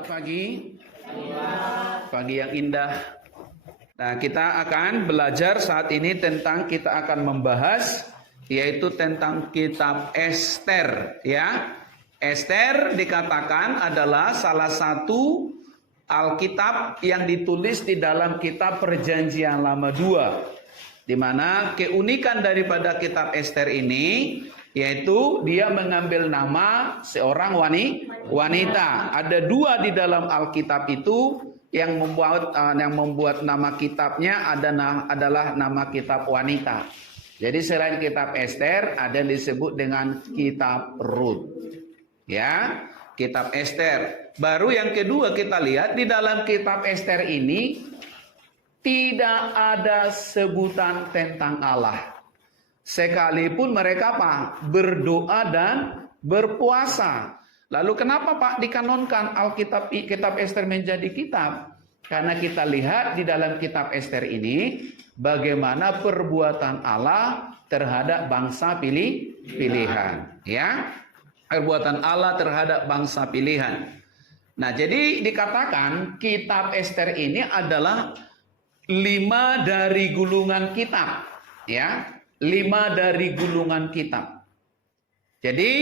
Selamat pagi. Pagi yang indah. Nah, kita akan belajar saat ini tentang kita akan membahas yaitu tentang kitab Ester, ya. Ester dikatakan adalah salah satu Alkitab yang ditulis di dalam kitab Perjanjian Lama 2. Di mana keunikan daripada kitab Ester ini yaitu dia mengambil nama seorang wanita. Ada dua di dalam Alkitab itu yang membuat nama kitabnya adalah nama kitab wanita. Jadi selain kitab Ester ada yang disebut dengan kitab Rut. Ya, kitab Ester. Baru yang kedua kita lihat di dalam kitab Ester ini tidak ada sebutan tentang Allah. Sekalipun mereka berdoa dan berpuasa. Lalu kenapa dikanonkan kitab Ester menjadi kitab? Karena kita lihat di dalam kitab Ester ini bagaimana perbuatan Allah terhadap bangsa pilihan, ya. Perbuatan Allah terhadap bangsa pilihan. Nah, jadi dikatakan kitab Ester ini adalah 5 dari gulungan kitab, ya. 5 dari gulungan kitab. Jadi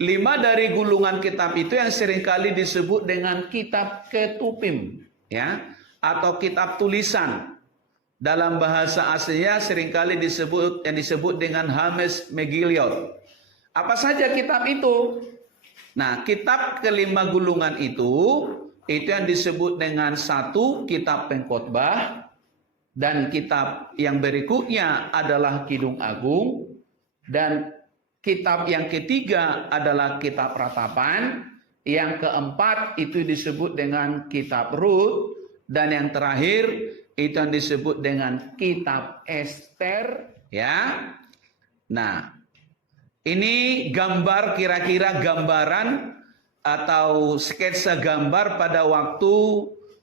5 dari gulungan kitab itu yang seringkali disebut dengan kitab ketupim, ya, atau kitab tulisan. Dalam bahasa aslinya seringkali disebut dengan Hames Megilliot. Apa saja kitab itu? Nah, kitab kelima gulungan itu yang disebut dengan 1 kitab pengkhotbah. Dan kitab yang berikutnya adalah Kidung Agung. Dan kitab yang ketiga adalah kitab Ratapan. Yang keempat itu disebut dengan kitab Rut. Dan yang terakhir itu yang disebut dengan kitab Ester. Ya. Nah, ini gambar, kira-kira gambaran atau sketsa gambar pada waktu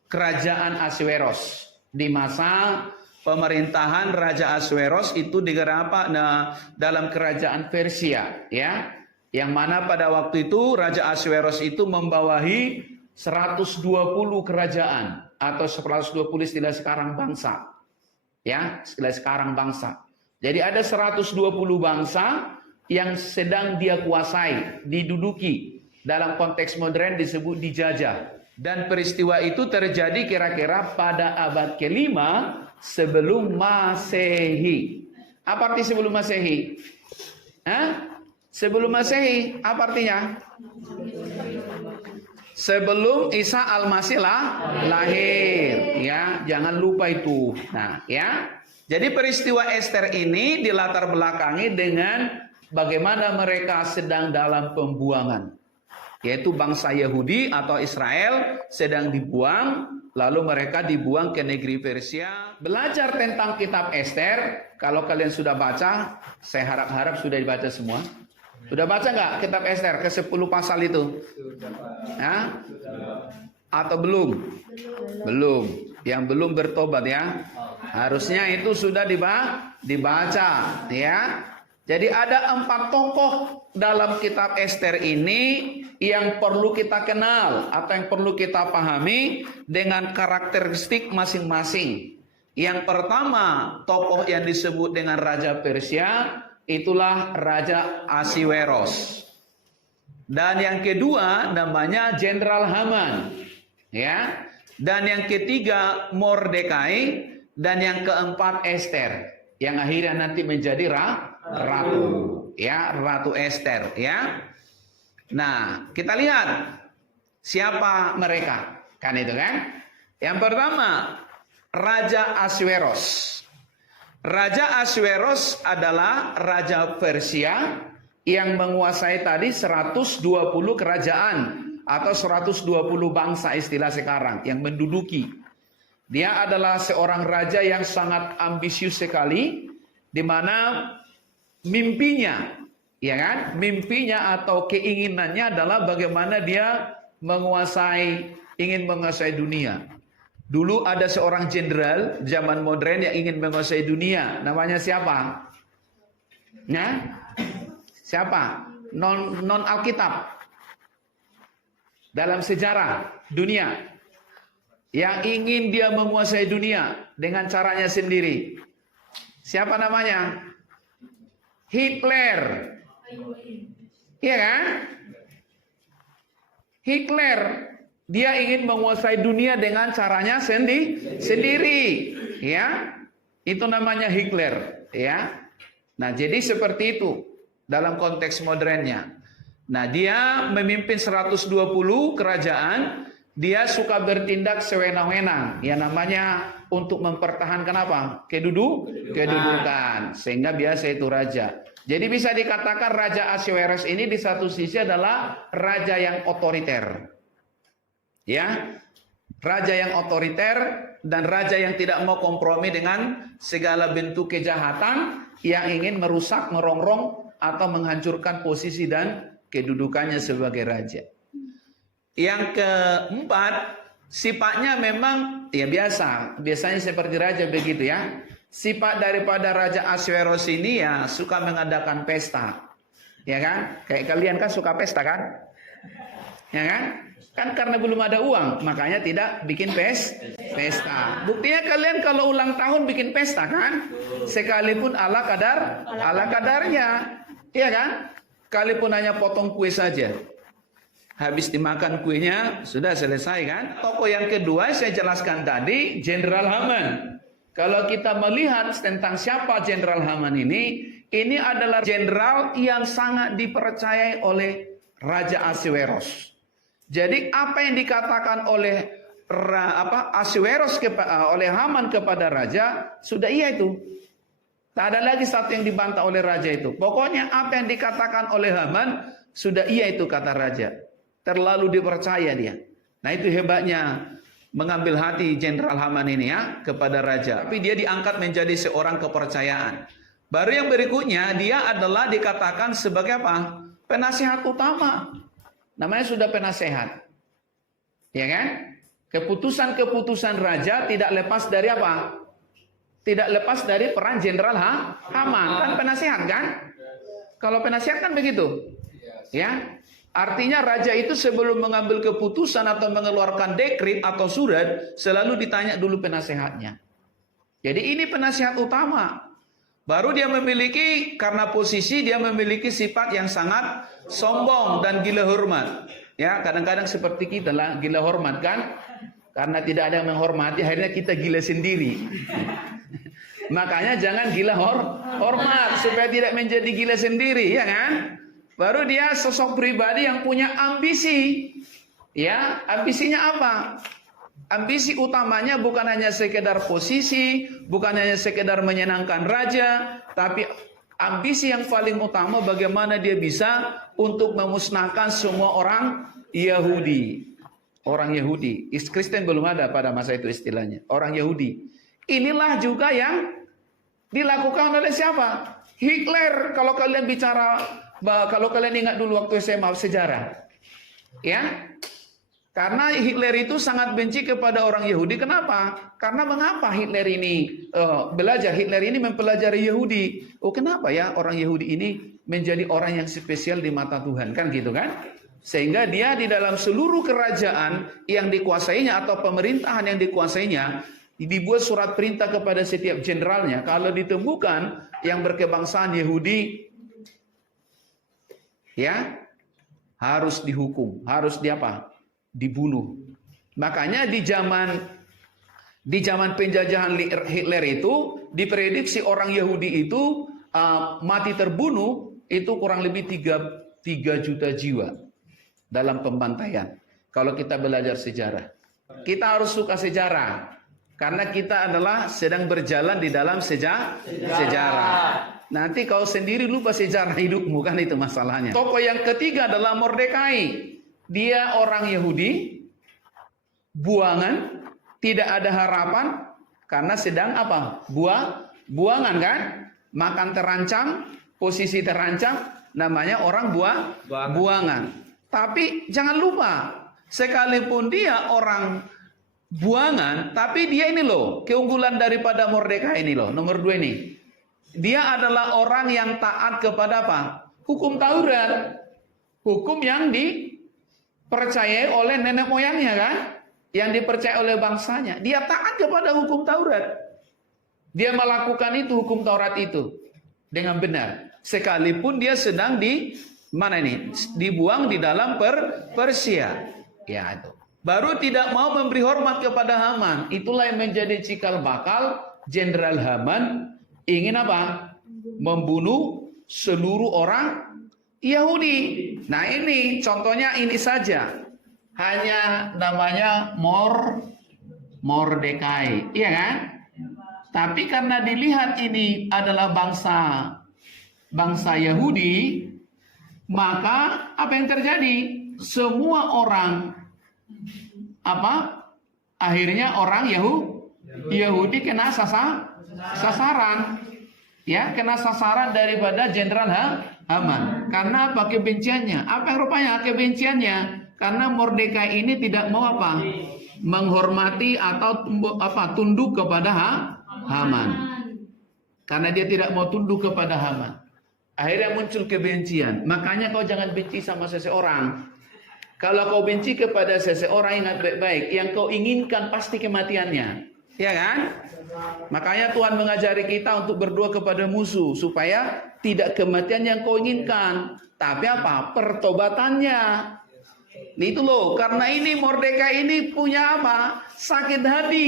kerajaan Ahasweros. Di masa pemerintahan Raja Ahasweros itu dalam kerajaan Persia, ya. Yang mana pada waktu itu Raja Ahasweros itu membawahi 120 kerajaan atau 120 istilah sekarang bangsa. Ya, istilah sekarang bangsa. Jadi ada 120 bangsa yang sedang dia kuasai, diduduki. Dalam konteks modern disebut dijajah. Dan peristiwa itu terjadi kira-kira pada abad ke-5 sebelum Masehi. Apa arti sebelum Masehi? Sebelum Masehi, apa artinya? Sebelum Isa Al-Masih lahir. Ya, jangan lupa itu. Nah, ya. Jadi peristiwa Ester ini dilatar belakangi dengan bagaimana mereka sedang dalam pembuangan. Yaitu bangsa Yahudi atau Israel sedang dibuang, lalu mereka dibuang ke negeri Persia. Belajar tentang kitab Ester, kalau kalian sudah baca, saya harap sudah dibaca semua. Sudah baca nggak kitab Ester ke 10 pasal itu? Ya? Atau belum? Belum. Yang belum bertobat ya. Harusnya itu sudah dibaca, ya. Jadi ada 4 tokoh dalam kitab Ester ini yang perlu kita kenal atau yang perlu kita pahami dengan karakteristik masing-masing. Yang pertama, tokoh yang disebut dengan Raja Persia itulah Raja Ahasweros. Dan yang kedua namanya Jenderal Haman, ya. Dan yang ketiga Mordekai dan yang keempat Ester yang akhirnya nanti menjadi ratu, ya, Ratu Ester, ya. Nah, kita lihat siapa mereka, kan itu kan? Yang pertama, Raja Ahasweros. Raja Ahasweros adalah raja Persia yang menguasai tadi 120 kerajaan atau 120 bangsa istilah sekarang yang menduduki. Dia adalah seorang raja yang sangat ambisius sekali, di mana mimpinya, ya kan? Mimpinya atau keinginannya adalah bagaimana dia ingin menguasai dunia. Dulu ada seorang jenderal zaman modern yang ingin menguasai dunia. Namanya siapa? Siapa? Non Alkitab. dalam sejarah dunia yang ingin dia menguasai dunia dengan caranya sendiri. Siapa namanya? Hitler. Iya kan? Hitler, dia ingin menguasai dunia dengan caranya sendiri, ya. Itu namanya Hitler, ya. Nah, jadi seperti itu dalam konteks modernnya. Nah, dia memimpin 120 kerajaan, dia suka bertindak sewenang-wenang, ya namanya untuk mempertahankan apa? Kedudukan, sehingga biasa itu raja. Jadi bisa dikatakan Raja Ahasverus ini di satu sisi adalah raja yang otoriter. Ya, raja yang otoriter dan raja yang tidak mau kompromi dengan segala bentuk kejahatan yang ingin merusak, merongrong atau menghancurkan posisi dan kedudukannya sebagai raja. Yang keempat, sifatnya memang ya biasanya seperti raja begitu ya. Sifat daripada Raja Ahasverus ini ya suka mengadakan pesta. Ya kan? Kayak kalian kan suka pesta kan? Ya kan? Kan karena belum ada uang, makanya tidak bikin pesta. Buktinya kalian kalau ulang tahun bikin pesta kan? Sekalipun ala kadarnya. Iya kan? Sekalipun hanya potong kue saja. Habis dimakan kuenya, sudah selesai kan? Tokoh yang kedua saya jelaskan tadi, Jenderal Haman. Kalau kita melihat tentang siapa Jenderal Haman ini adalah jenderal yang sangat dipercayai oleh Raja Ahasverus. Jadi apa yang dikatakan oleh Ahasverus oleh Haman kepada raja, sudah iya itu. Tak ada lagi satu yang dibantah oleh raja itu. Pokoknya apa yang dikatakan oleh Haman, sudah iya itu kata raja. Terlalu dipercaya dia. Nah itu hebatnya mengambil hati Jenderal Haman ini ya kepada raja. Tapi dia diangkat menjadi seorang kepercayaan. Baru yang berikutnya dia adalah dikatakan sebagai apa? Penasihat utama. Namanya sudah penasehat. Ya kan? Keputusan-keputusan raja tidak lepas dari apa? Tidak lepas dari peran Jenderal Haman. Kan penasehat kan? Kalau penasehat kan begitu. Ya. Artinya raja itu sebelum mengambil keputusan atau mengeluarkan dekret atau surat, selalu ditanya dulu penasehatnya. Jadi ini penasihat utama. Baru dia memiliki, karena posisi dia memiliki sifat yang sangat sombong dan gila hormat. Ya, kadang-kadang seperti kita lah, gila hormat kan? Karena tidak ada yang menghormati, akhirnya kita gila sendiri. Makanya jangan gila hormat, supaya tidak menjadi gila sendiri, ya kan? Baru dia sosok pribadi yang punya ambisi. Ya, ambisinya apa? Ambisi utamanya bukan hanya sekedar posisi, bukan hanya sekedar menyenangkan raja, tapi ambisi yang paling utama bagaimana dia bisa untuk memusnahkan semua orang Yahudi. Orang Yahudi. Kristen belum ada pada masa itu istilahnya. Orang Yahudi. Inilah juga yang dilakukan oleh siapa? Hitler. Kalau kalian bicara, kalau kalian ingat dulu waktu SMA sejarah, ya, karena Hitler itu sangat benci kepada orang Yahudi. Kenapa? Karena mengapa Hitler ini Hitler ini mempelajari Yahudi. Oh, kenapa ya orang Yahudi ini menjadi orang yang spesial di mata Tuhan, kan gitu kan? Sehingga dia di dalam seluruh kerajaan yang dikuasainya atau pemerintahan yang dikuasainya, dibuat surat perintah kepada setiap jenderalnya, kalau ditemukan yang berkebangsaan Yahudi, ya, harus dihukum, harus dibunuh. Makanya di zaman penjajahan Hitler itu diprediksi orang Yahudi itu mati terbunuh itu kurang lebih 3 juta jiwa dalam pembantaian. Kalau kita belajar sejarah, kita harus suka sejarah karena kita adalah sedang berjalan di dalam sejarah. Nanti kau sendiri lupa sejarah hidupmu, kan itu masalahnya. Tokoh yang ketiga adalah Mordekai. Dia orang Yahudi, buangan, tidak ada harapan karena sedang apa? Buangan kan? Makan terancam, posisi terancam, namanya orang buangan. Tapi jangan lupa, sekalipun dia orang buangan, tapi dia ini loh, keunggulan daripada Mordekai ini loh, nomor 2 ini. Dia adalah orang yang taat kepada apa? Hukum Taurat. Hukum yang dipercayai oleh nenek moyangnya kan, yang dipercaya oleh bangsanya. Dia taat kepada hukum Taurat. Dia melakukan itu, hukum Taurat itu dengan benar. Sekalipun dia sedang dibuang di dalam Persia. Ya itu. Baru tidak mau memberi hormat kepada Haman. Itulah yang menjadi cikal bakal Jenderal Haman ingin apa? Membunuh seluruh orang Yahudi. Nah ini contohnya ini saja. Hanya namanya Mordekai, iya kan? Tapi karena dilihat ini adalah bangsa Yahudi, maka apa yang terjadi? Semua orang akhirnya orang Yahudi kena sasaran. Ya, kena sasaran daripada Jenderal Haman. Karena apa kebenciannya? Apa yang rupanya kebenciannya? Karena Mordekai ini tidak mau menghormati atau tunduk kepada Haman. Karena dia tidak mau tunduk kepada Haman. Akhirnya muncul kebencian. Makanya kau jangan benci sama seseorang. Kalau kau benci kepada seseorang, ingat baik-baik, yang kau inginkan pasti kematiannya. Ya kan? Makanya Tuhan mengajari kita untuk berdoa kepada musuh supaya tidak kematian yang kau inginkan, tapi apa? Pertobatannya. Itu loh, karena ini Mordekai ini punya apa? Sakit hati.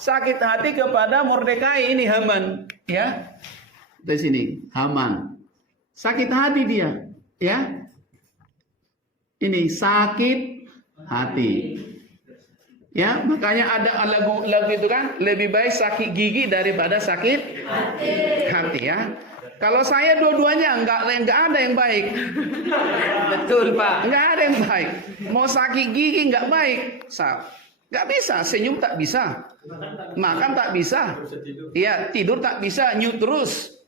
Sakit hati kepada Mordekai ini Haman, ya. Di sini Haman. Sakit hati dia, ya. Ini sakit hati. Ya, makanya ada lagu itu kan, lebih baik sakit gigi daripada sakit hati ya. Kalau saya dua-duanya enggak ada yang baik. Betul, Pak. Enggak ada yang baik. Mau sakit gigi enggak baik. Enggak bisa, senyum tak bisa. Makan tak bisa. Iya, tidur tak bisa, nyut terus.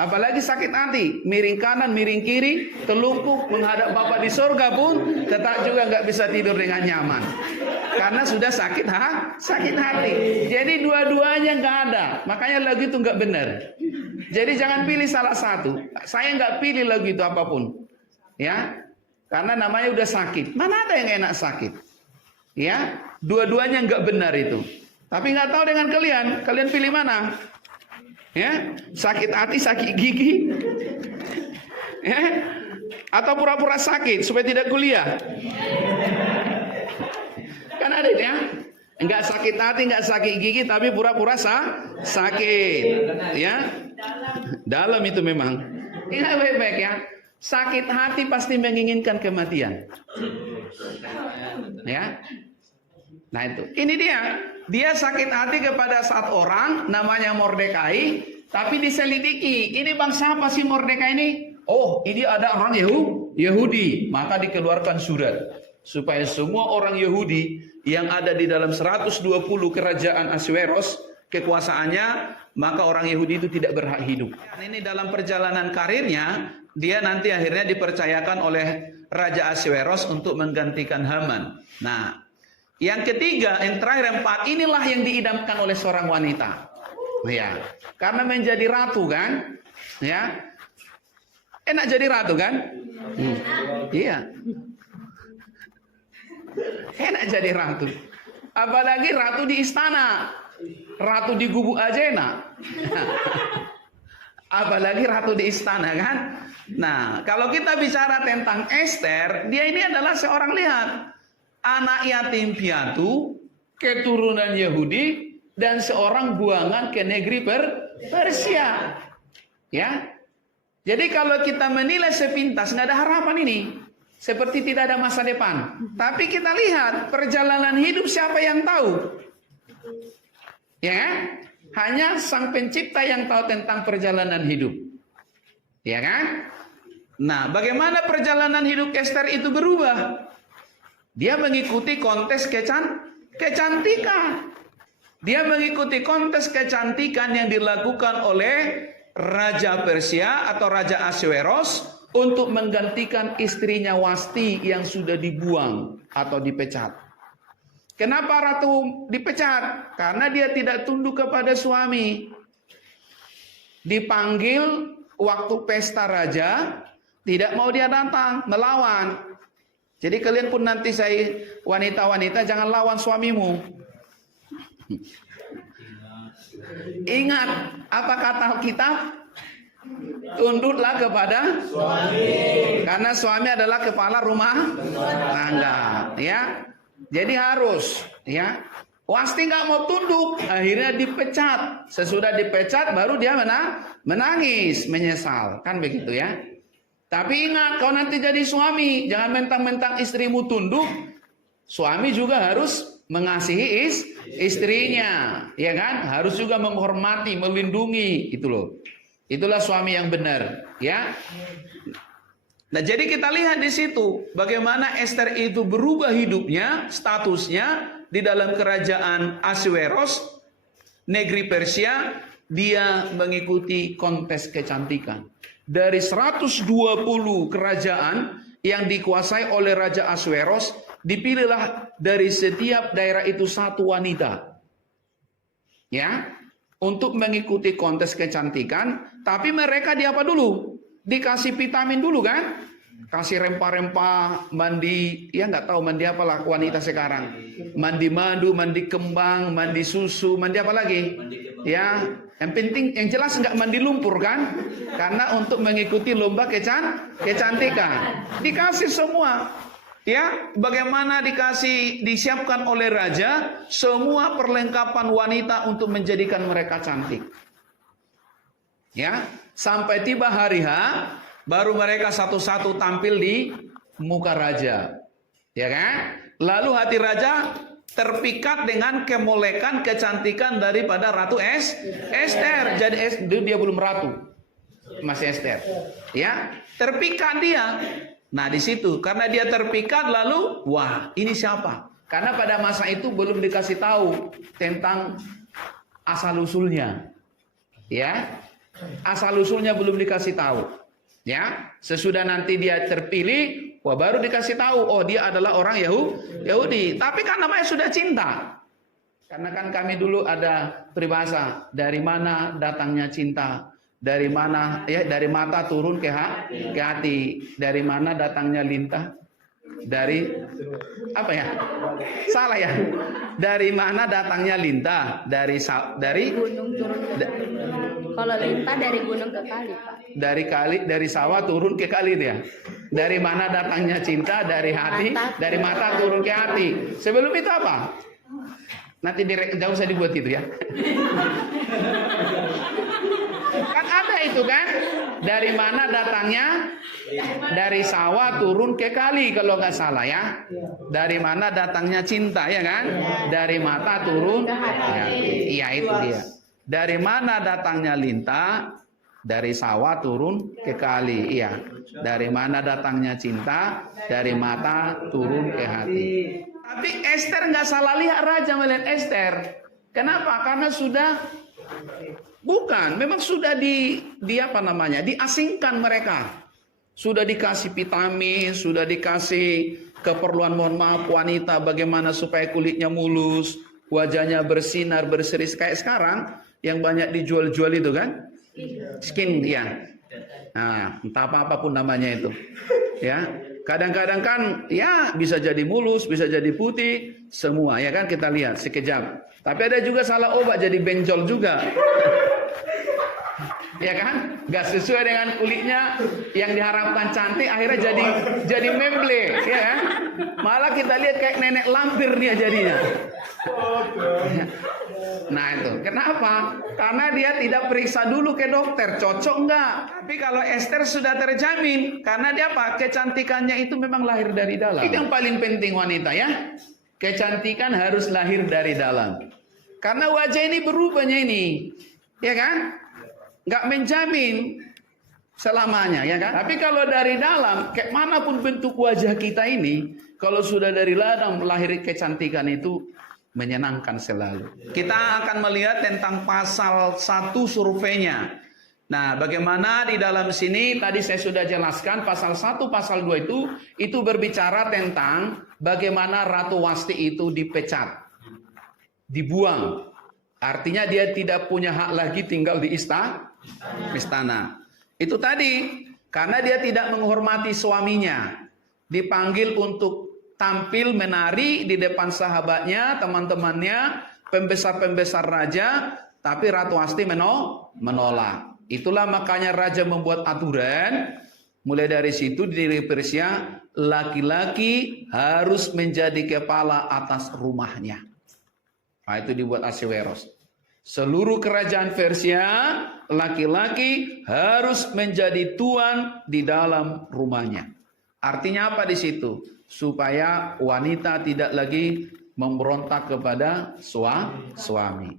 Apalagi sakit hati, miring kanan, miring kiri, telungkup menghadap Bapa di sorga pun tetap juga nggak bisa tidur dengan nyaman, karena sudah sakit hati. Jadi dua-duanya nggak ada, makanya lagu itu nggak benar. Jadi jangan pilih salah satu. Saya nggak pilih lagu itu apapun, ya, karena namanya udah sakit. Mana ada yang enak sakit, ya? Dua-duanya nggak benar itu. Tapi nggak tahu dengan kalian pilih mana? Ya, sakit hati, sakit gigi, ya, atau pura-pura sakit supaya tidak kuliah. Kan ada ya, enggak sakit hati, enggak sakit gigi, tapi pura-pura sakit, ya. Dalam itu memang. Ingat baik-baik ya. Sakit hati pasti menginginkan kematian. Ya. Nah itu, ini dia sakit hati kepada satu orang namanya Mordekai, tapi diselidiki. Ini bangsa apa sih Mordekai ini? Oh, ini ada orang Yahudi. Maka dikeluarkan surat supaya semua orang Yahudi yang ada di dalam 120 kerajaan Ahasweros kekuasaannya, maka orang Yahudi itu tidak berhak hidup. Ini dalam perjalanan karirnya, dia nanti akhirnya dipercayakan oleh Raja Ahasweros untuk menggantikan Haman. Nah, yang ketiga, yang terakhir, yang keempat, inilah yang diidamkan oleh seorang wanita. Ya, karena menjadi ratu kan, ya, enak jadi ratu kan? Iya, enak jadi ratu. Apalagi ratu di istana, ratu di gubuk aja enak. Apalagi ratu di istana kan? Nah, kalau kita bicara tentang Ester, dia ini adalah seorang anak yatim piatu, keturunan Yahudi, dan seorang buangan ke negeri Persia. Ya, jadi kalau kita menilai sepintas nggak ada harapan ini, seperti tidak ada masa depan. Tapi kita lihat perjalanan hidup siapa yang tahu? Ya, hanya Sang Pencipta yang tahu tentang perjalanan hidup. Ya kan? Nah, bagaimana perjalanan hidup Ester itu berubah? Dia mengikuti kontes kecantikan. Dia mengikuti kontes kecantikan yang dilakukan oleh Raja Persia atau Raja Ahasweros untuk menggantikan istrinya Wasti yang sudah dibuang atau dipecat. Kenapa ratu dipecat? Karena dia tidak tunduk kepada suami. Dipanggil waktu pesta raja, tidak mau dia datang, melawan. Jadi kalian pun nanti saya wanita-wanita jangan lawan suamimu. Ingat apa kata kita? Tunduklah kepada suami. Karena suami adalah kepala rumah tangga, ya. Jadi harus, ya. Pasti nggak mau tunduk, akhirnya dipecat. Sesudah dipecat baru dia menangis, menyesal, kan begitu ya. Tapi ingat, kau nanti jadi suami, jangan mentang-mentang istrimu tunduk, suami juga harus mengasihi istrinya, ya kan? Harus juga menghormati, melindungi, itu loh. Itulah suami yang benar, ya. Nah, jadi kita lihat di situ bagaimana Ester itu berubah hidupnya, statusnya di dalam kerajaan Ahasweros, negeri Persia. Dia mengikuti kontes kecantikan. Dari 120 kerajaan yang dikuasai oleh Raja Ahasweros, dipilihlah dari setiap daerah itu satu wanita, ya, untuk mengikuti kontes kecantikan. Tapi mereka di apa dulu? Dikasih vitamin dulu kan? Kasih rempah-rempah, mandi, ya nggak tahu mandi apalah wanita sekarang. Mandi madu, mandi kembang, mandi susu, mandi apa lagi? Ya, yang penting, yang jelas nggak mandi lumpur kan? Karena untuk mengikuti lomba kecantikan. Dikasih semua. Ya, bagaimana disiapkan oleh raja semua perlengkapan wanita untuk menjadikan mereka cantik. Ya, sampai tiba hari H, baru mereka satu-satu tampil di muka raja. Ya kan? Lalu hati raja terpikat dengan kemolekan, kecantikan daripada Ratu Ester. Jadi dia belum ratu, masih Ester. Ya, terpikat dia. Nah, di situ karena dia terpikat, lalu wah, ini siapa? Karena pada masa itu belum dikasih tahu tentang asal usulnya. Ya. Asal usulnya belum dikasih tahu. Ya, sesudah nanti dia terpilih, wah baru dikasih tahu, oh dia adalah orang Yahudi. Tapi kan namanya sudah cinta. Karena kan kami dulu ada peribahasa, dari mana datangnya cinta? Dari mana, ya, dari mata turun ke hati. Dari mana datangnya lintah? Dari apa ya? Salah ya. Dari mana datangnya lintah? Dari gunung turun ke kali. Kalau lintah dari gunung ke kali, Pak. Dari sawah turun ke kali dia. Dari mana datangnya cinta? Dari hati, dari mata turun ke hati. Sebelum itu apa? Nanti jauh saya dibuat itu ya. Kan ada itu kan? Dari mana datangnya? Dari sawah turun ke kali kalau nggak salah ya. Dari mana datangnya cinta ya kan? Dari mata turun ke hati. Iya itu dia. Dari mana datangnya lintah? Dari sawah turun ke kali. Iya. Dari mana datangnya cinta? Dari mata turun ke hati. Tapi Ester nggak salah lihat, raja melihat Ester. Kenapa? Karena sudah memang sudah diasingkan mereka. Sudah dikasih vitamin, sudah dikasih keperluan, mohon maaf, wanita bagaimana supaya kulitnya mulus, wajahnya bersinar, berseri kayak sekarang yang banyak dijual-jual itu kan? Skin ya. Nah, entah apapun namanya itu. Ya. Kadang-kadang kan ya bisa jadi mulus, bisa jadi putih, semua ya kan kita lihat sekejap. Tapi ada juga salah obat jadi benjol juga. Ya kan? Gak sesuai dengan kulitnya yang diharapkan cantik, akhirnya jadi memble, ya kan? Malah kita lihat kayak nenek lampir dia jadinya. Nah itu, kenapa? Karena dia tidak periksa dulu ke dokter, cocok enggak? Tapi kalau Ester sudah terjamin, karena dia apa? Kecantikannya itu memang lahir dari dalam. Itu yang paling penting wanita ya. Kecantikan harus lahir dari dalam. Karena wajah ini berubahnya ini, ya kan? Nggak menjamin selamanya, ya kan? Tapi kalau dari dalam, kayak manapun bentuk wajah kita ini, kalau sudah dari dalam lahir kecantikan itu menyenangkan selalu. Kita akan melihat tentang pasal 1 surveinya. Nah, bagaimana di dalam sini tadi saya sudah jelaskan pasal 1, pasal 2 itu berbicara tentang bagaimana Ratu Wasti itu dipecat, dibuang. Artinya dia tidak punya hak lagi tinggal di istana. Itu tadi karena dia tidak menghormati suaminya. dipanggil untuk tampil menari di depan sahabatnya, teman-temannya, pembesar-pembesar raja, tapi Ratu Wasti menolak. Itulah makanya raja membuat aturan, mulai dari situ di negeri Persia, laki-laki harus menjadi kepala atas rumahnya. Nah, itu dibuat Ahasveros. Seluruh kerajaan Persia, laki-laki harus menjadi tuan di dalam rumahnya. Artinya apa di situ? Supaya wanita tidak lagi memberontak kepada suami.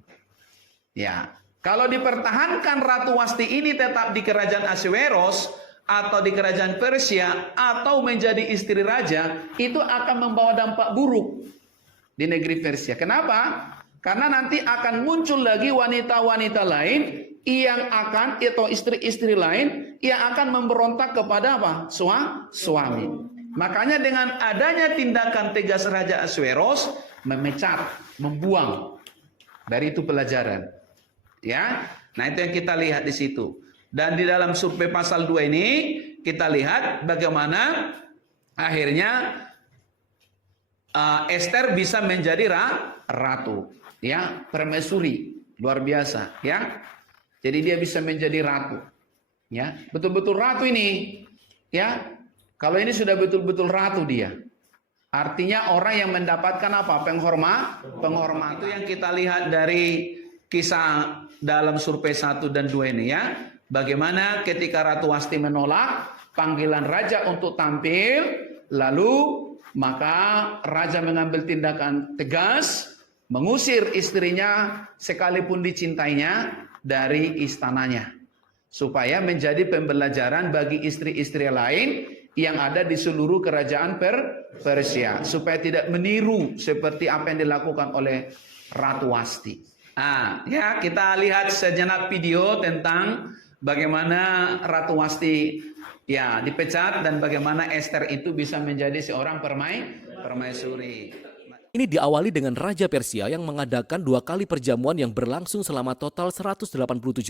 Ya, kalau dipertahankan Ratu Wasti ini tetap di kerajaan Ahasveros atau di kerajaan Persia atau menjadi istri raja, itu akan membawa dampak buruk di negeri Persia. Kenapa? Karena nanti akan muncul lagi wanita-wanita lain yang akan, atau istri-istri lain yang akan memberontak kepada apa? Suami. Makanya dengan adanya tindakan tegas Raja Ahasveros, memecat, membuang. Dari itu pelajaran. Ya, nah itu yang kita lihat di situ. Dan di dalam survei pasal 2 ini kita lihat bagaimana akhirnya Esther bisa menjadi ratu. Ya, permaisuri, luar biasa, ya. Jadi dia bisa menjadi ratu. Ya, betul-betul ratu ini. Ya. Kalau ini sudah betul-betul ratu dia. Artinya orang yang mendapatkan apa? Penghormatan. Itu yang kita lihat dari kisah dalam survei 1 dan 2 ini, ya. Bagaimana ketika Ratu Wasti menolak panggilan raja untuk tampil, lalu maka raja mengambil tindakan tegas, mengusir istrinya sekalipun dicintainya dari istananya. Supaya menjadi pembelajaran bagi istri-istri lain yang ada di seluruh kerajaan Persia. Supaya tidak meniru seperti apa yang dilakukan oleh Ratu Wasti. Nah, ya kita lihat sejenak video tentang bagaimana Ratu Wasti ya dipecat dan bagaimana Esther itu bisa menjadi seorang permaisuri. Ini diawali dengan Raja Persia yang mengadakan 2 kali perjamuan yang berlangsung selama total 187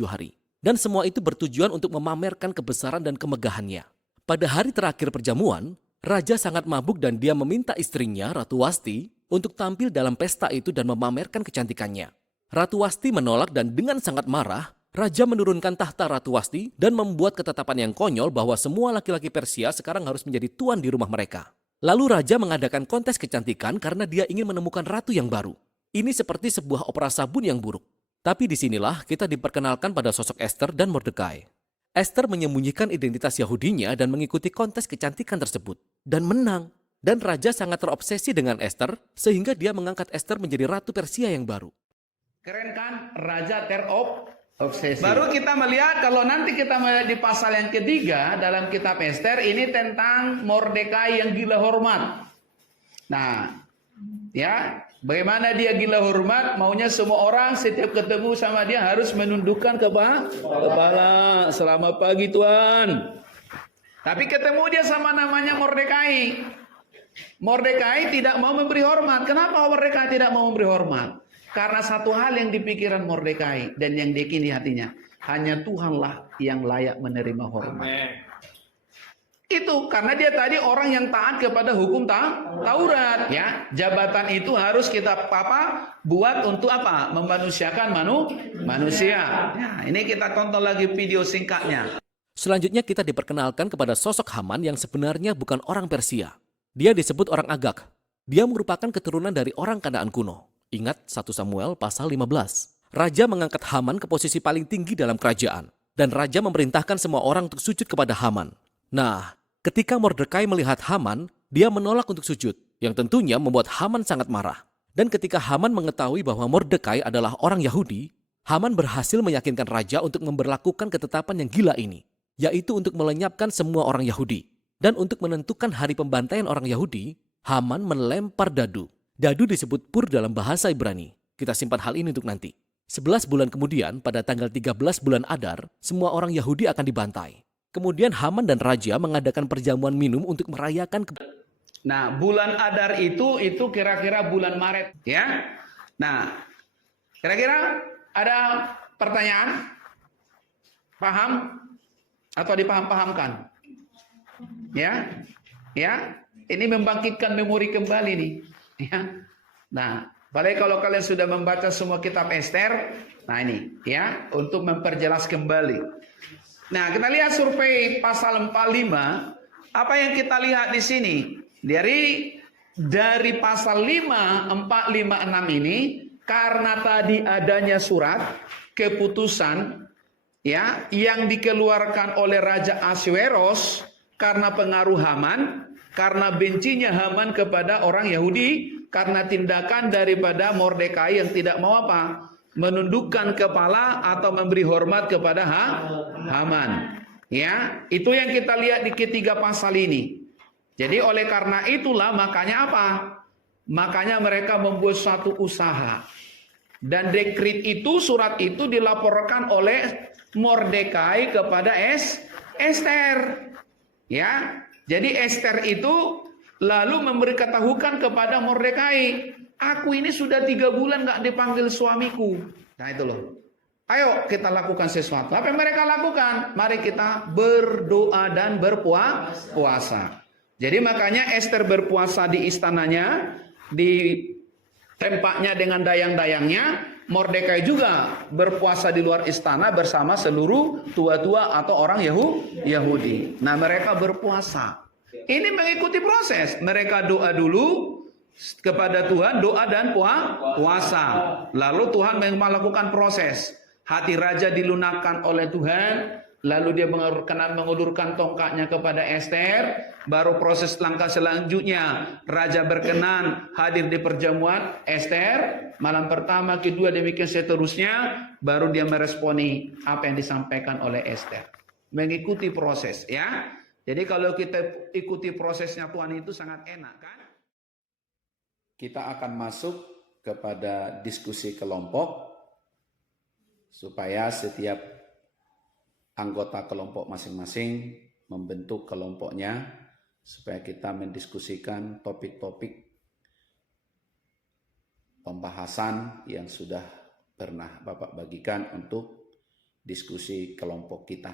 hari. Dan semua itu bertujuan untuk memamerkan kebesaran dan kemegahannya. Pada hari terakhir perjamuan, Raja sangat mabuk dan dia meminta istrinya, Ratu Wasti, untuk tampil dalam pesta itu dan memamerkan kecantikannya. Ratu Wasti menolak dan dengan sangat marah, Raja menurunkan tahta Ratu Wasti dan membuat ketetapan yang konyol bahwa semua laki-laki Persia sekarang harus menjadi tuan di rumah mereka. Lalu Raja mengadakan kontes kecantikan karena dia ingin menemukan ratu yang baru. Ini seperti sebuah opera sabun yang buruk. Tapi disinilah kita diperkenalkan pada sosok Esther dan Mordekai. Esther menyembunyikan identitas Yahudinya dan mengikuti kontes kecantikan tersebut. Dan menang. Dan Raja sangat terobsesi dengan Esther sehingga dia mengangkat Esther menjadi Ratu Persia yang baru. Keren kan? Raja obsesi. Baru kita melihat kalau nanti kita melihat di pasal yang ketiga dalam kitab Esther ini tentang Mordekai yang gila hormat. Nah, ya, bagaimana dia gila hormat, maunya semua orang setiap ketemu sama dia harus menundukkan kepala. Selamat pagi Tuan. Tapi ketemu dia sama namanya Mordekai. Mordekai tidak mau memberi hormat. Kenapa Mordekai tidak mau memberi hormat? Karena satu hal yang dipikiran Mordekai dan yang diyakini hatinya, hanya Tuhanlah yang layak menerima hormat. Itu karena dia tadi orang yang taat kepada hukum Taurat, ya. Jabatan itu harus kita buat untuk apa? Memanusiakan manusia. Nah, ini kita tonton lagi video singkatnya. Selanjutnya kita diperkenalkan kepada sosok Haman yang sebenarnya bukan orang Persia. Dia disebut orang Agag. Dia merupakan keturunan dari orang Kanaan kuno. Ingat 1 Samuel pasal 15. Raja mengangkat Haman ke posisi paling tinggi dalam kerajaan. Dan Raja memerintahkan semua orang untuk sujud kepada Haman. Nah, ketika Mordekai melihat Haman, dia menolak untuk sujud. Yang tentunya membuat Haman sangat marah. Dan ketika Haman mengetahui bahwa Mordekai adalah orang Yahudi, Haman berhasil meyakinkan Raja untuk memberlakukan ketetapan yang gila ini. Yaitu untuk melenyapkan semua orang Yahudi. Dan untuk menentukan hari pembantaian orang Yahudi, Haman melempar dadu. Dadu disebut pur dalam bahasa Ibrani. Kita simpan hal ini untuk nanti. 11 bulan kemudian, pada tanggal 13 bulan Adar, semua orang Yahudi akan dibantai. Kemudian Haman dan Raja mengadakan perjamuan minum untuk merayakan Nah, bulan Adar itu kira-kira bulan Maret, ya. Nah, kira-kira ada pertanyaan? Paham? Atau dipaham-pahamkan? Ya? Ya? Ini membangkitkan memori kembali nih. Ya. Nah, apalagi kalau kalian sudah membaca semua kitab Ester, nah ini ya, untuk memperjelas kembali. Nah, kita lihat survei pasal 45. Apa yang kita lihat di sini? Dari pasal 5, 4, 5, 6 ini, karena tadi adanya surat keputusan ya yang dikeluarkan oleh Raja Ahasweros karena pengaruh Haman, karena bencinya Haman kepada orang Yahudi, karena tindakan daripada Mordekai yang tidak mau apa? Menundukkan kepala atau memberi hormat kepada Haman. Ya, itu yang kita lihat di ketiga pasal ini. Jadi oleh karena itulah makanya apa? Makanya mereka membuat suatu usaha. Dan dekrit itu, surat itu dilaporkan oleh Mordekai kepada Ester. Ya, jadi Ester itu lalu memberitahukan kepada Mordekai, aku ini sudah 3 bulan gak dipanggil suamiku. Nah itu loh. Ayo kita lakukan sesuatu. Apa yang mereka lakukan? Mari kita berdoa dan berpuasa. Jadi makanya Ester berpuasa di istananya, di tempatnya dengan dayang-dayangnya. Mordekai juga berpuasa di luar istana bersama seluruh tua-tua atau orang Yahudi. Nah mereka berpuasa. Ini mengikuti proses. Mereka doa dulu kepada Tuhan, doa dan puasa. Lalu Tuhan melakukan proses. Hati raja dilunakkan oleh Tuhan. Lalu dia mengulurkan tongkatnya kepada Ester. Baru proses langkah selanjutnya. Raja berkenan hadir di perjamuan Ester. Malam pertama, kedua, demikian seterusnya. Baru dia meresponi apa yang disampaikan oleh Ester. Mengikuti proses ya. Jadi kalau kita ikuti prosesnya Tuhan itu sangat enak kan. Kita akan masuk kepada diskusi kelompok. Supaya setiap anggota kelompok masing-masing membentuk kelompoknya supaya kita mendiskusikan topik-topik pembahasan yang sudah pernah Bapak bagikan untuk diskusi kelompok kita.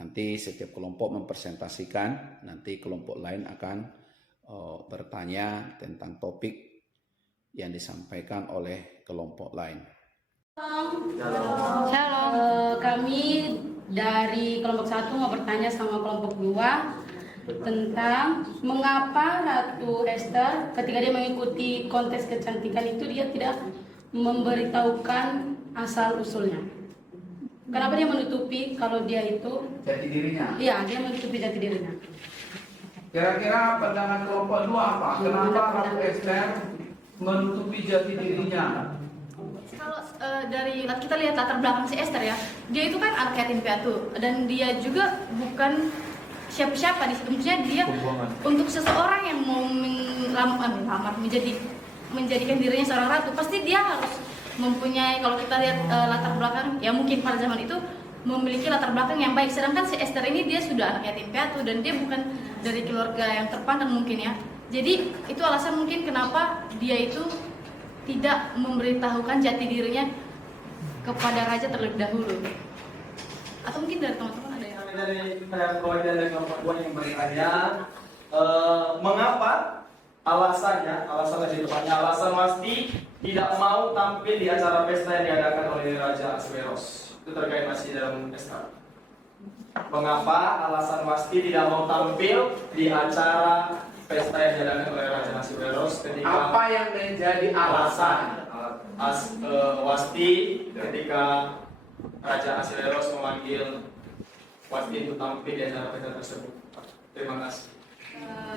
Nanti setiap kelompok mempresentasikan, nanti kelompok lain akan bertanya tentang topik yang disampaikan oleh kelompok lain. Shalom. Kami dari kelompok 1 mau bertanya sama kelompok 2 tentang mengapa Ratu Ester ketika dia mengikuti kontes kecantikan itu dia tidak memberitahukan asal usulnya. Kenapa dia menutupi kalau dia itu Jati dirinya. Iya, dia menutupi jati dirinya. Kira-kira pandangan kelompok 2 apa? Kenapa Ratu Ester menutupi jati dirinya? Kalau dari kita lihat latar belakang si Ester ya, dia itu kan anak yatim piatu dan dia juga bukan siapa-siapa di situ. Maksudnya dia untuk seseorang yang mau melamar menjadikan dirinya seorang ratu, pasti dia harus mempunyai, kalau kita lihat latar belakang ya mungkin pada zaman itu memiliki latar belakang yang baik. Sedangkan si Ester ini dia sudah anak yatim piatu dan dia bukan dari keluarga yang terpandang mungkin ya. Jadi itu alasan mungkin kenapa dia itu tidak memberitahukan jati dirinya kepada raja terlebih dahulu. Atau mungkin dari teman-teman ada yang dari perwakilan dari kelompok 2 yang bertanya mengapa alasan Wasti tidak mau tampil di acara pesta yang diadakan oleh Raja Ahasweros. Itu terkait masih dalam Ester. Mengapa alasan Wasti tidak mau tampil di acara pesta yang diadakan oleh Raja Ahasweros ketika Apa yang menjadi alasan? Wasti ketika Raja Ahasweros memanggil Wasti untuk tampil di acara pesta tersebut? Terima kasih.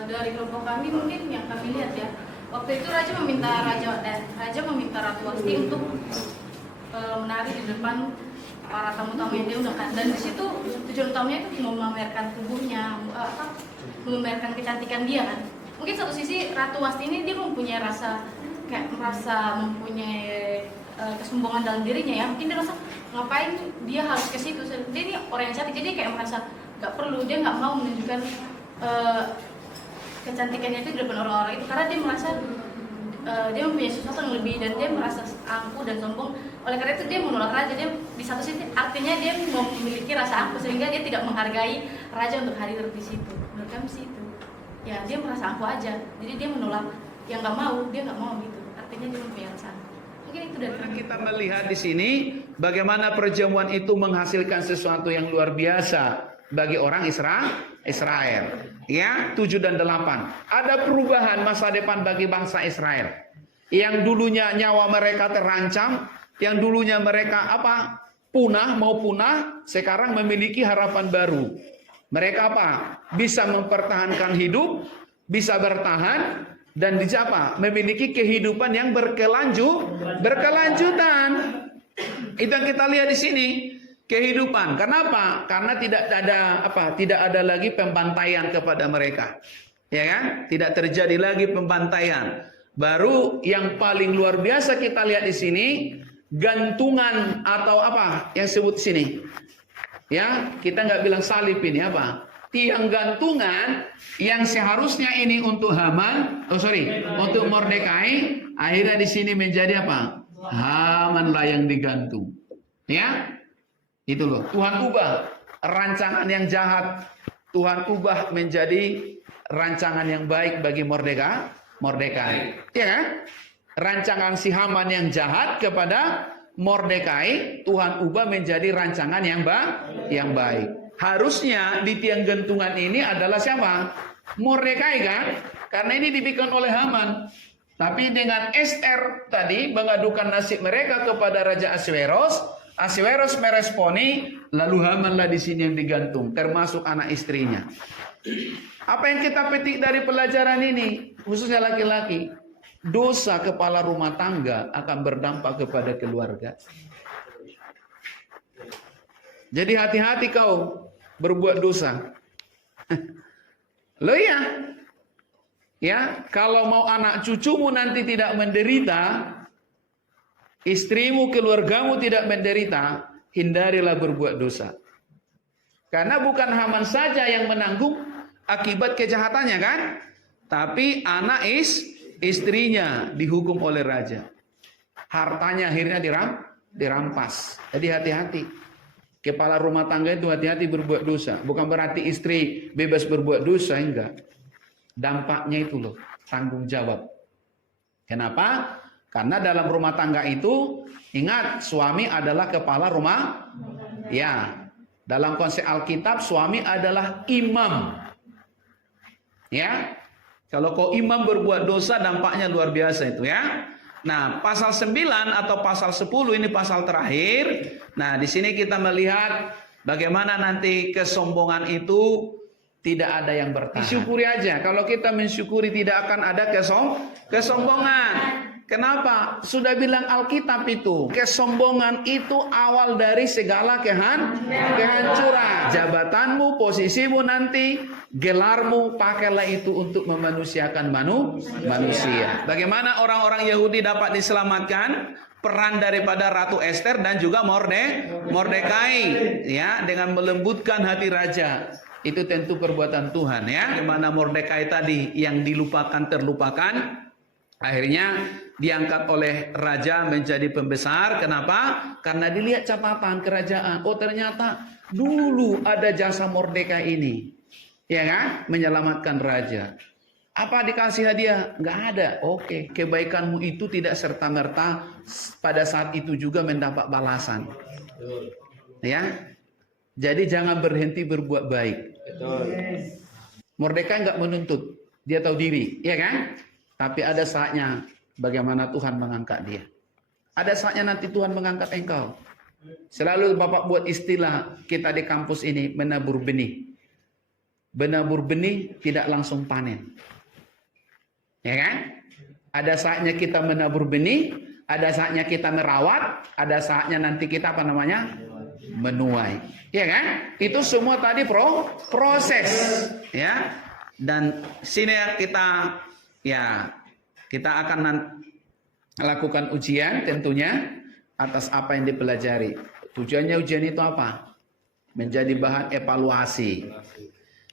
dari kelompok kami mungkin yang kami lihat ya, waktu itu raja meminta Ratu Wasti untuk menari di depan para tamu-tamu yang diundangkan, dan di situ tujuan utamanya itu memamerkan tubuhnya, memamerkan kecantikan dia kan. Mungkin satu sisi Ratu Wasti ini dia mempunyai merasa mempunyai kesombongan dalam dirinya ya. Mungkin dia rasa ngapain dia harus ke situ, dia ini orang yang cantik, jadi kayak merasa nggak perlu, dia nggak mau menunjukkan kecantikannya itu di depan orang-orang itu, karena dia merasa dia mempunyai sesuatu yang lebih dan dia merasa angkuh dan sombong. Oleh karena itu dia menolak raja. Dia di satu sisi artinya dia memiliki rasa angkuh sehingga dia tidak menghargai raja untuk hadir di situ. Menurut kami sih itu. ya dia merasa aku aja, jadi dia menolak. Yang nggak mau, dia nggak mau gitu. Artinya dia mempunyai alasan. Mungkin itu dari kami. Kita melihat di sini bagaimana perjamuan itu menghasilkan sesuatu yang luar biasa bagi orang Israel. Ya, 7 dan 8. Ada perubahan masa depan bagi bangsa Israel. Yang dulunya nyawa mereka terancam, yang dulunya mereka mau punah, sekarang memiliki harapan baru. Mereka bisa mempertahankan hidup, bisa bertahan, dan memiliki kehidupan yang berkelanjutan. Itu yang kita lihat di sini, kehidupan. Kenapa? Karena tidak ada lagi pembantaian kepada mereka. Ya kan? Tidak terjadi lagi pembantaian. Baru yang paling luar biasa kita lihat di sini, gantungan atau yang sebut sini. Ya, kita nggak bilang salib ini tiang gantungan yang seharusnya ini untuk untuk Mordekai, akhirnya di sini menjadi Hamanlah yang digantung. Ya, itu loh. Tuhan ubah rancangan yang jahat, Tuhan ubah menjadi rancangan yang baik bagi Mordekai. Ya kan? Rancangan si Haman yang jahat kepada Mordekai, Tuhan ubah menjadi rancangan yang baik. Harusnya di tiang gantungan ini adalah siapa? Mordekai kan? Karena ini dibikin oleh Haman. Tapi dengan Ester tadi mengadukan nasib mereka kepada Raja Ahasveros, Ahasveros meresponi, lalu Hamanlah di sini yang digantung, termasuk anak istrinya. Apa yang kita petik dari pelajaran ini, khususnya laki-laki? Dosa kepala rumah tangga akan berdampak kepada keluarga. Jadi hati-hati kau berbuat dosa. Loh ya, kalau mau anak cucumu nanti tidak menderita, istrimu, keluargamu tidak menderita, hindarilah berbuat dosa. Karena bukan Haman saja yang menanggung akibat kejahatannya kan, tapi anak istrinya dihukum oleh raja. Hartanya akhirnya dirampas. Jadi hati-hati. Kepala rumah tangga itu hati-hati berbuat dosa. Bukan berarti istri bebas berbuat dosa, enggak. Dampaknya itu loh, tanggung jawab. Kenapa? Karena dalam rumah tangga itu, ingat, suami adalah kepala rumah. Ya, dalam konsep Alkitab, suami adalah imam. Ya, kalau kau imam berbuat dosa, dampaknya luar biasa itu ya. Nah, pasal 9 atau pasal 10 ini pasal terakhir. Nah, di sini kita melihat bagaimana nanti kesombongan itu tidak ada yang bertahan. Disyukuri aja. Kalau kita mensyukuri tidak akan ada kesombongan. Kenapa? Sudah bilang Alkitab itu, kesombongan itu awal dari segala kehancuran. Jabatanmu, posisimu nanti, gelarmu, pakailah itu untuk memanusiakan manusia. Bagaimana orang-orang Yahudi dapat diselamatkan? Peran daripada Ratu Ester dan juga Mordekai, ya, dengan melembutkan hati raja. Itu tentu perbuatan Tuhan, ya. Bagaimana Mordekai tadi yang dilupakan terlupakan, akhirnya diangkat oleh raja menjadi pembesar. Kenapa? Karena dilihat catatan kerajaan. Oh, ternyata dulu ada jasa Mordekai ini, ya kan? Menyelamatkan raja. Apa dikasih hadiah? Nggak ada. Oke, kebaikanmu itu tidak serta-merta pada saat itu juga mendapat balasan. Ya, jadi jangan berhenti berbuat baik. Mordekai nggak menuntut, dia tahu diri, ya kan? Tapi ada saatnya bagaimana Tuhan mengangkat dia. Ada saatnya nanti Tuhan mengangkat engkau. Selalu Bapak buat istilah kita di kampus ini, menabur benih. Menabur benih tidak langsung panen. Ya kan? Ada saatnya kita menabur benih, ada saatnya kita merawat, ada saatnya nanti kita menuai. Ya kan? Itu semua tadi proses, ya. Dan sini kita akan lakukan ujian tentunya atas apa yang dipelajari. Tujuannya ujian itu apa? Menjadi bahan evaluasi.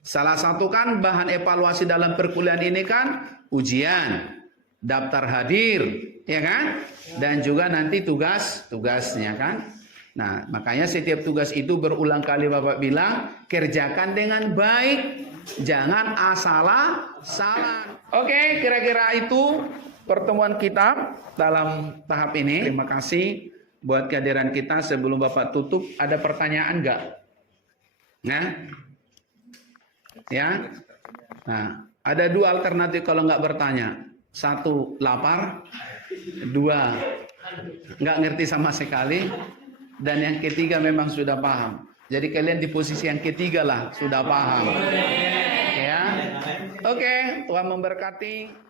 Salah satu kan bahan evaluasi dalam perkuliahan ini kan ujian, daftar hadir, ya kan? Dan juga nanti tugasnya kan. Nah, makanya setiap tugas itu berulang kali Bapak bilang, kerjakan dengan baik, jangan asal-asalan. Oke, kira-kira itu pertemuan kita dalam tahap ini. Terima kasih buat kehadiran kita. Sebelum Bapak tutup, ada pertanyaan enggak? Nah, ya. Nah, ada dua alternatif kalau nggak bertanya. Satu, lapar. Dua, nggak ngerti sama sekali. Dan yang ketiga memang sudah paham. Jadi kalian di posisi yang ketiga lah, sudah paham. Ya. Oke, Tuhan memberkati.